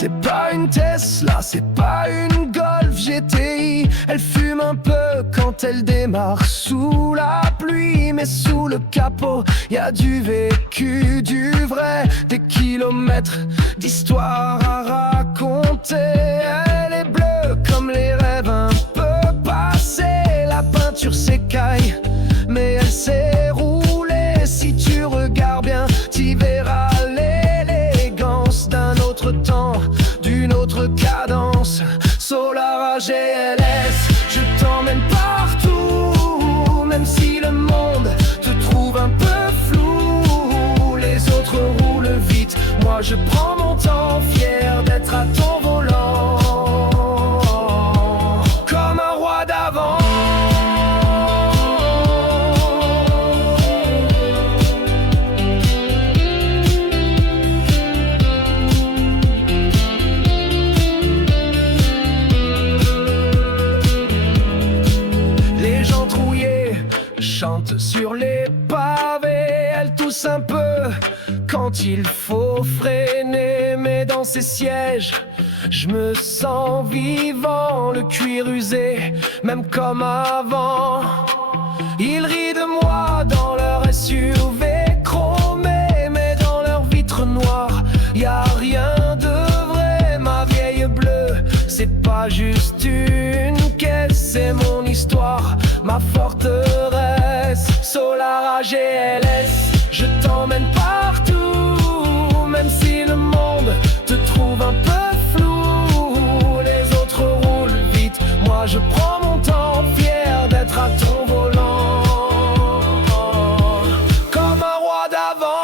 C'est pas une Tesla, c'est pas une Golf GTI. Elle fume un peu quand elle démarre sous la pluie. Mais sous le capot, y a du vécu, du vrai, des kilomètres d'histoire à raconter. Elle est bleue comme les rêves un peu passés. La peinture s'écaille, mais elle s'est roulée. Si tu regardes bien, t'y verras l'élégance d'un autre temps, d'une autre cadence. Solara GLS, je t'emmène partout, même si le monde te trouve un peu flou. Les autres roulent vite, moi je prends mon temps, fier d'être à ton volant, comme un roi d'avant. Chante sur les pavés, elle tousse un peu quand il faut freiner. Mais dans ses sièges, je me sens vivant, le cuir usé, même comme avant. Ils rient de moi dans leur SUV chromé, mais dans leur vitre noire, y a rien de vrai. Ma vieille bleue, c'est pas juste une caisse, c'est mon histoire, ma forteresse. Solara GLS, je t'emmène partout, même si le monde te trouve un peu flou. Les autres roulent vite, moi je prends mon temps, fier d'être à ton volant, comme un roi d'avant.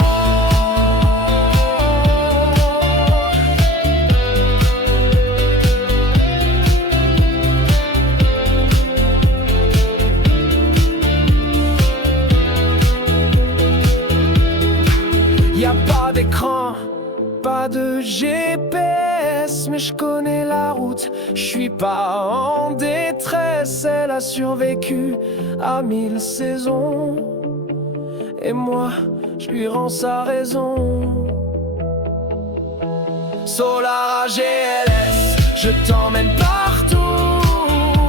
Y'a pas d'écran, pas de GPS, mais je connais la route, je suis pas en détresse. Elle a survécu à 1000 saisons, et moi, je lui rends sa raison. Solara GLS, je t'emmène partout,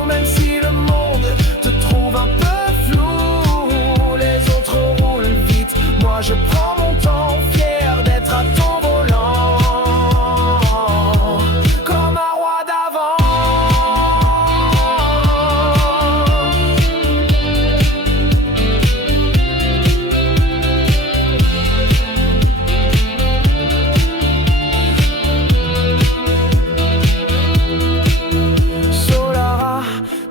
même si le monde te trouve un peu flou. Les autres roulent vite, moi je prends mon temps, fier d'être à ton volant, comme un roi d'avant. Solara,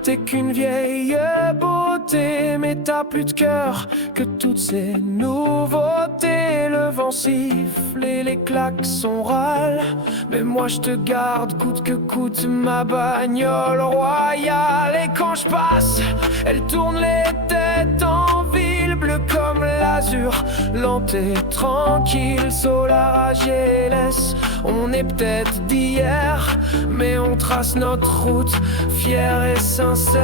t'es qu'une vieille beauté, mais t'as plus de cœur que toutes ces nouveautés. Le vent siffle et les klaxons râlent, mais moi je te garde coûte que coûte ma bagnole royale. Et quand je passe, elle tourne les têtes en ville, bleu comme l'azur, lente et tranquille. Solara GLS, on est peut-être d'hier, mais on trace notre route, fier et sincère.